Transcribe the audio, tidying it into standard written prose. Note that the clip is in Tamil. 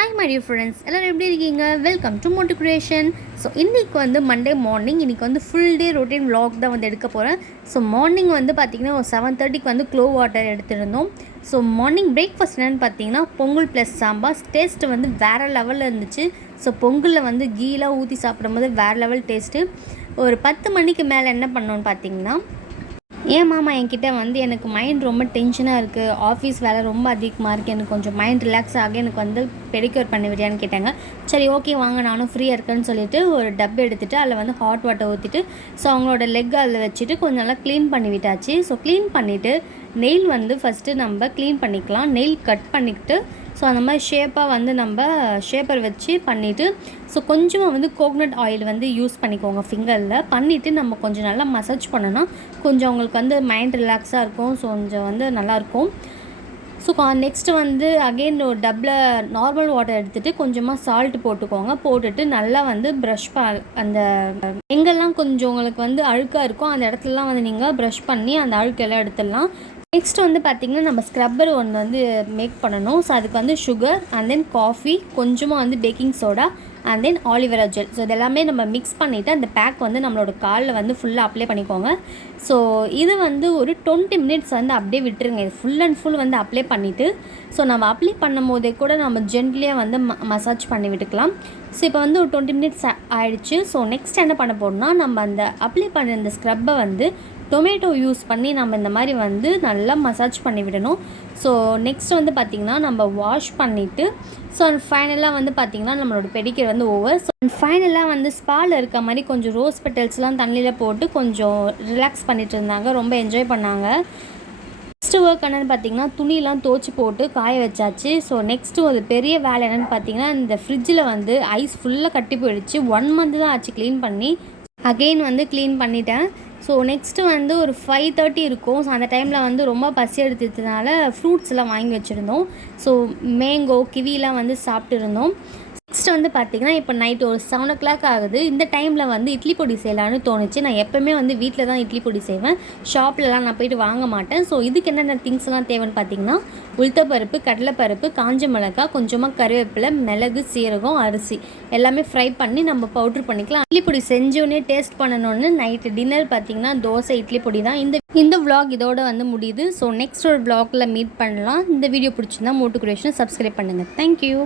ஹாய் மை டியர் ஃப்ரெண்ட்ஸ், எல்லோரும் எப்படி இருக்கீங்க? Welcome to motivation. ஸோ இன்றைக்கி வந்து மண்டே மார்னிங். இன்றைக்கி வந்து ஃபுல் டே ரொட்டீன் vlog தான் வந்து எடுக்க போகிறேன். ஸோ மார்னிங் வந்து பார்த்திங்கன்னா ஒரு 7:30க்கு வந்து க்ளோ வாட்டர் எடுத்துருந்தோம். ஸோ மார்னிங் பிரேக்ஃபாஸ்ட் என்னென்னு பார்த்தீங்கன்னா பொங்கல் ப்ளஸ் சாம்பார். டேஸ்ட்டு வந்து வேறு லெவலில் இருந்துச்சு. ஸோ பொங்கலில் வந்து கீலாம் ஊற்றி சாப்பிடும்போது வேறு லெவல் டேஸ்ட்டு. ஒரு 10 மணிக்கு மேலே என்ன பண்ணோன்னு பார்த்தீங்கன்னா, ஏன் மாமா என்கிட்ட வந்து எனக்கு மைண்ட் ரொம்ப டென்ஷனாக இருக்குது, ஆஃபீஸ் வேலை ரொம்ப அதிகமாக இருக்குது, எனக்கு கொஞ்சம் மைண்ட் ரிலாக்ஸ் ஆக எனக்கு வந்து பெடிக்யூர் பண்ணி விடியான்னு கேட்டாங்க. சரி ஓகே வாங்க, நானும் ஃப்ரீயாக இருக்கேன்னு சொல்லிவிட்டு ஒரு டப் எடுத்துகிட்டு அதில் வந்து ஹாட் வாட்டர் ஊற்றிட்டு ஸோ அவங்களோட லெக் அதில் வச்சுட்டு கொஞ்சம் நல்லா க்ளீன் பண்ணி விட்டாச்சு. ஸோ க்ளீன் பண்ணிவிட்டு நெயில் வந்து ஃபஸ்ட்டு நம்ம க்ளீன் பண்ணிக்கலாம். நெயில் கட் பண்ணிக்கிட்டு ஸோ அந்த மாதிரி ஷேப்பாக வந்து நம்ம ஷேப்பர் வச்சு பண்ணிவிட்டு ஸோ கொஞ்சமாக வந்து கோகனட் ஆயில் வந்து யூஸ் பண்ணிக்கோங்க ஃபிங்கரில். பண்ணிவிட்டு நம்ம கொஞ்சம் நல்லா மசாஜ் பண்ணோன்னா கொஞ்சம் அவங்களுக்கு வந்து மைண்ட் ரிலாக்ஸாக இருக்கும். ஸோ கொஞ்சம் வந்து நல்லாயிருக்கும். ஸோ நெக்ஸ்ட்டு வந்து அகெயின் ஒரு டப்பில் நார்மல் வாட்டர் எடுத்துகிட்டு கொஞ்சமாக சால்ட் போட்டுக்கோங்க. போட்டுட்டு நல்லா வந்து ப்ரஷ் அந்த எங்கெல்லாம் கொஞ்சம் உங்களுக்கு வந்து அழுக்காக இருக்கும் அந்த இடத்துலலாம் வந்து நீங்கள் ப்ரஷ் பண்ணி அந்த அழுக்கெல்லாம் எடுத்துடலாம். நெக்ஸ்ட் வந்து பார்த்திங்கன்னா நம்ம ஸ்க்ரப்பர் ஒன்று வந்து மேக் பண்ணணும். ஸோ அதுக்கு வந்து சுகர் அண்ட் தென் காஃபி, கொஞ்சமாக வந்து baking soda and then aloe vera gel. So இதெல்லாமே நம்ம மிக்ஸ் பண்ணிவிட்டு அந்த பேக் வந்து நம்மளோட காலில் வந்து ஃபுல்லாக அப்ளை பண்ணிக்கோங்க. ஸோ இது வந்து ஒரு 20 மினிட்ஸ் வந்து அப்படியே விட்டுருங்க. இது ஃபுல் அண்ட் ஃபுல் வந்து அப்ளை பண்ணிவிட்டு ஸோ நம்ம அப்ளை பண்ணும் போதே கூட நம்ம ஜென்ட்லியாக வந்து மசாஜ் பண்ணி விட்டுக்கலாம். ஸோ இப்போ வந்து ஒரு 20 மினிட்ஸ் ஆகிடுச்சு. ஸோ நெக்ஸ்ட் என்ன பண்ண போகிறோம்னா, நம்ம அந்த அப்ளை பண்ண இந்த ஸ்க்ரப்பை வந்து டொமேட்டோ யூஸ் பண்ணி நம்ம இந்த மாதிரி வந்து நல்லா மசாஜ் பண்ணி விடணும். ஸோ நெக்ஸ்ட் வந்து பார்த்திங்கன்னா நம்ம வாஷ் பண்ணிவிட்டு ஸோ ஃபைனலாக வந்து பார்த்திங்கன்னா நம்மளோட பெடிக்யூர் வந்து ஓவர். ஸோ ஃபைனலாக வந்து ஸ்பாவில் இருக்க மாதிரி கொஞ்சம் ரோஸ் பெட்டல்ஸ்லாம் தண்ணியில் போட்டு கொஞ்சம் ரிலாக்ஸ் பண்ணிகிட்டு இருந்தாங்க. ரொம்ப என்ஜாய் பண்ணாங்க. நெக்ஸ்ட்டு ஒர்க் என்னென்னு பார்த்தீங்கன்னா துணியெலாம் துவச்சி போட்டு காய வச்சாச்சு. ஸோ நெக்ஸ்ட்டு ஒரு பெரிய வேலை என்னென்னு பார்த்தீங்கன்னா, இந்த ஃப்ரிட்ஜில் வந்து ஐஸ் ஃபுல்லாக கட்டி போயிடுச்சு. 1 மந்த் தான் ஆச்சு க்ளீன் பண்ணி. அகெயின் வந்து க்ளீன் பண்ணிட்டேன். ஸோ நெக்ஸ்ட்டு வந்து ஒரு 5:30 இருக்கும். ஸோ அந்த டைமில் வந்து ரொம்ப பசி எடுத்ததுனால ஃப்ரூட்ஸ்லாம் வாங்கி வச்சுருந்தோம். ஸோ மேங்கோ கிவிலாம் வந்து சாப்பிட்டு இருந்தோம். நெக்ஸ்ட் வந்து பார்த்திங்கன்னா இப்போ நைட்டு ஒரு 7 o'clock ஆகுது. இந்த டைமில் வந்து இட்லி பொடி செய்யலான்னு தோணுச்சு. நான் எப்போவுமே வந்து வீட்டில் தான் இட்லி பொடி செய்வேன், ஷாப்லலாம் நான் போய்ட்டு வாங்க மாட்டேன். ஸோ இதுக்கு என்னென்ன திங்ஸ்லாம் தேவைன்னு பார்த்தீங்கன்னா, உளுத்தப்பருப்பு, கடலைப்பருப்பு, காஞ்ச மிளகாய், கொஞ்சமாக கருவேப்பிலை, மிளகு, சீரகம், அரிசி எல்லாமே ஃப்ரை பண்ணி நம்ம பவுட்ரு பண்ணிக்கலாம். இட்லி பொடி செஞ்சோன்னே டேஸ்ட் பண்ணணுன்னு நைட்டு டின்னர் பார்த்திங்கன்னா தோசை இட்லி பொடி தான். இந்த vlog இதோட வந்து முடியுது. ஸோ நெக்ஸ்ட் ஒரு vlogல மீட் பண்ணலாம். இந்த வீடியோ பிடிச்சிருந்தா மோட்டிவேஷனை சப்ஸ்கிரைப் பண்ணுங்கள். தேங்க்யூ.